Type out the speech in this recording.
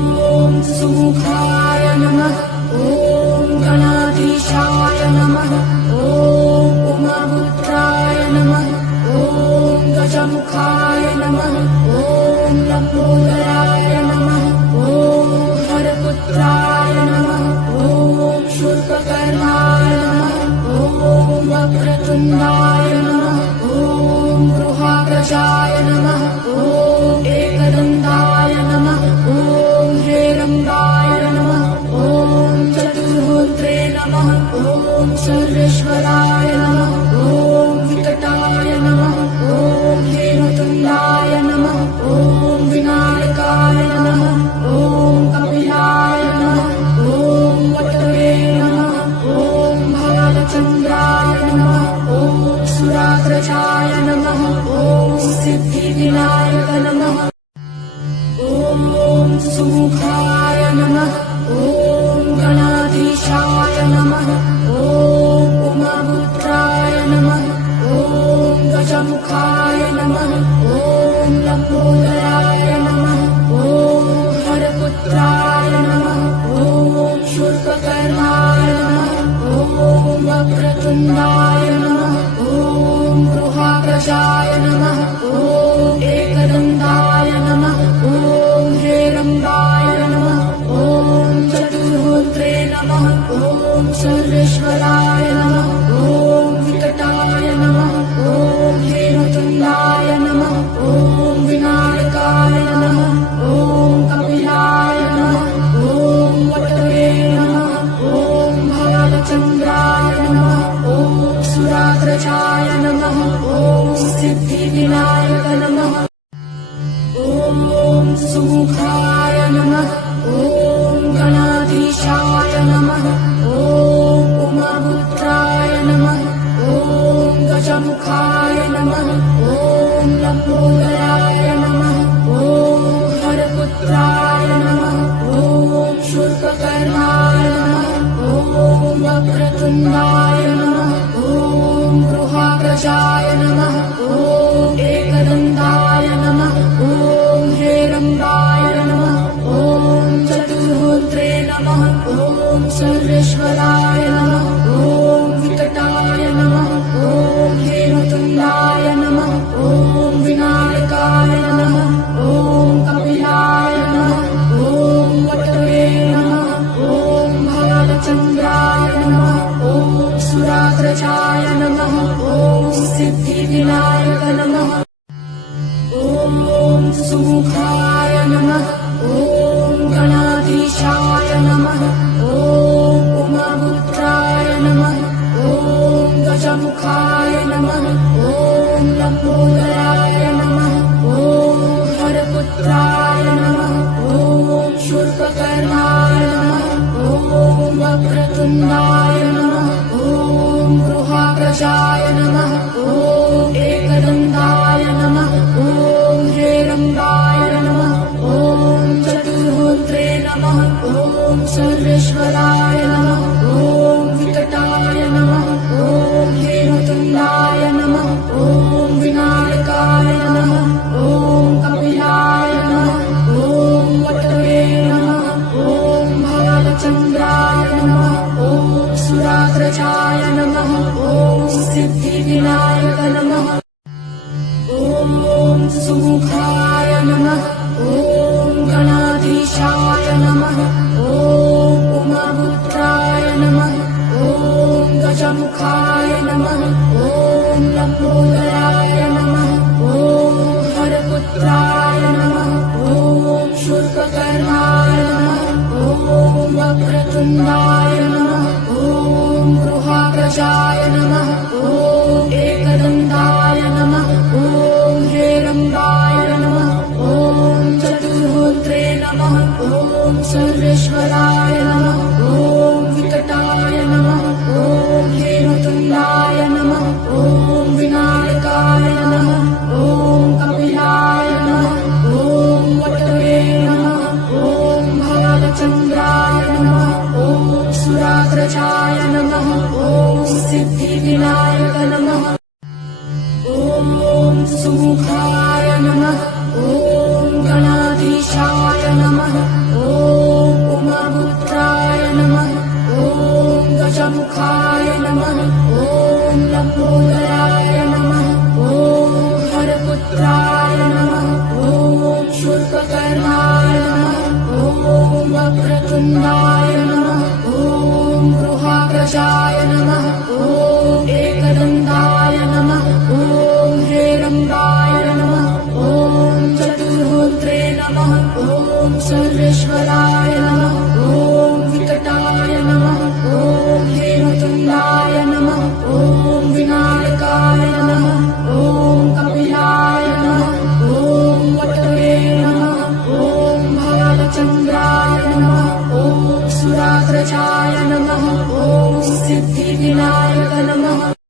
ॐ सुमुखाय नमः। ॐ गणाधीशाय नमः। ॐ उमापुत्राय नमः। ॐ गजमुखाय नमः। ॐ लम्बोदराय नमः। ॐ हरपुत्राय नमः। ॐ शूर्पकर्णाय नमः। ॐ वक्रतुण्डाय नमः। ॐ गृहाग्रजाय नमः। ॐ एकदन्ताय नमः। ॐ हेरम्बाय नमः। ॐ चतुर्होत्रे नमः। ॐ सर्वेश्वराय नमः। ॐ विकटाय नमः। ॐ हेमतुण्डाय नमः। ॐ विनायकाय नमः। ॐ कपिलाय नमः। ॐ वटवे नमः। ॐ भालचन्द्राय नमः। ॐ सुराग्रजाय नमः। ॐ सिद्धिविनायक नमः। ॐ सुमुखाय नमः। ॐ गणाधीशाय नमः। ॐ उमापुत्राय नमः। ॐ गजमुखाय नमः। ॐ लम्बोदराय नमः। ॐ हरपुत्राय नमः। ॐ शूर्पकर्णाय नमः। ॐ वक्रतुण्डाय नमः। ॐ गृहाग्रजाय नमः। ॐ एकदन्ताय नमः। ॐ हेरम्बाय नमः। ॐ चतुर्होत्रे नमः। ॐ सर्वेश्वराय नमः। ॐ विकटाय नमः। ॐ हेमतुण्डाय नमः। ॐ विनायकाय नमः। ॐ कपिलाय नमः। ॐ वटवे नमः। ॐ भालचन्द्राय नमः। ॐ सुराग्रजाय नमः। ॐ सिद्धिविनायक नमः। ॐ सुमुखाय नमः। ॐ गणाधीशाय नमः। ॐ उमापुत्राय नमः। ॐ गजमुखाय नमः। ॐ लम्बोदराय नमः। ॐ हरपुत्राय नमः। ॐ शूर्पकर्णाय नमः। ॐ वक्रतुण्डाय नमः। ॐ गृहाग्रजाय नमः। ॐ एकदन्ताय नमः। ॐ हेरम्बाय नमः। ॐ चतुर्होत्रे नमः। ॐ सर्वेश्वराय नमः। ॐ विकटाय नमः। ॐ हेमतुण्डाय नमः। ॐ विनायकाय नमः। ॐ कपिलाय नमः। ॐ वटवे नमः। ॐ भालचन्द्राय नमः। ॐ सुराग्रजाय नमः। ॐ सिद्धिविनायक नमः। ॐ सुमुखाय नमः। ॐ गणाधीशाय नमः। ॐ उमापुत्राय नमः। ॐ गजमुखाय नमः। ॐ लम्बोदराय नमः। ॐ हरपुत्राय नमः। ॐ शूर्पकर्णाय नमः। ॐ वक्रतुण्डाय नमः। ॐ गृहाग्रजाय नमः। ॐ एकदन्ताय नमः। ॐ हेरम्बाय नमः। ॐ चतुर्होत्रे नमः। ॐ सर्वेश्वराय नमः। ॐ विकटाय नमः। ॐ हेमतुण्डाय नमः। ॐ विनायकाय नमः। ॐ कपिलाय नमः। ॐ वटवे नमः। ॐ भालचन्द्राय नमः। ॐ सुराग्रजाय नमः। ॐ सिद्धिविनायक नमः। ॐ सुमुखाय नमः। ॐ गणाधीशाय नमः। ॐ उमापुत्राय नमः। ॐ गजमुखाय नमः। ॐ लम्बोदराय नमः। ॐ हरपुत्राय नमः। ॐ शूर्पकर्णाय नमः। ॐ वक्रतुण्डाय नमः। ॐ गृहाग्रजाय नमः। ॐ एकदन्ताय नमः। ॐ हेरम्बाय नमः। ॐ चतुर्होत्रे नमः। ॐ सर्वेश्वराय नमः। ॐ विकटाय नमः। ॐ हेमतुण्डाय नमः। ॐ विनायकाय नमः। ॐ कपिलाय नमः। ॐ वटवे नमः। ॐ भालचन्द्राय नमः। ॐ सुराग्रजाय नमः। ॐ सिद्धिविनायक नमः। ॐ सुमुखाय नमः। ॐ गणाधीशाय नमः। ॐ वक्रतुण्डाय नमः ॐ गृहाग्रजाय नमः ॐ एकदन्ताय नमः ॐ हेरम्बाय नमः ॐ चतुर्होत्रे नमः ॐ सर्वेश्वराय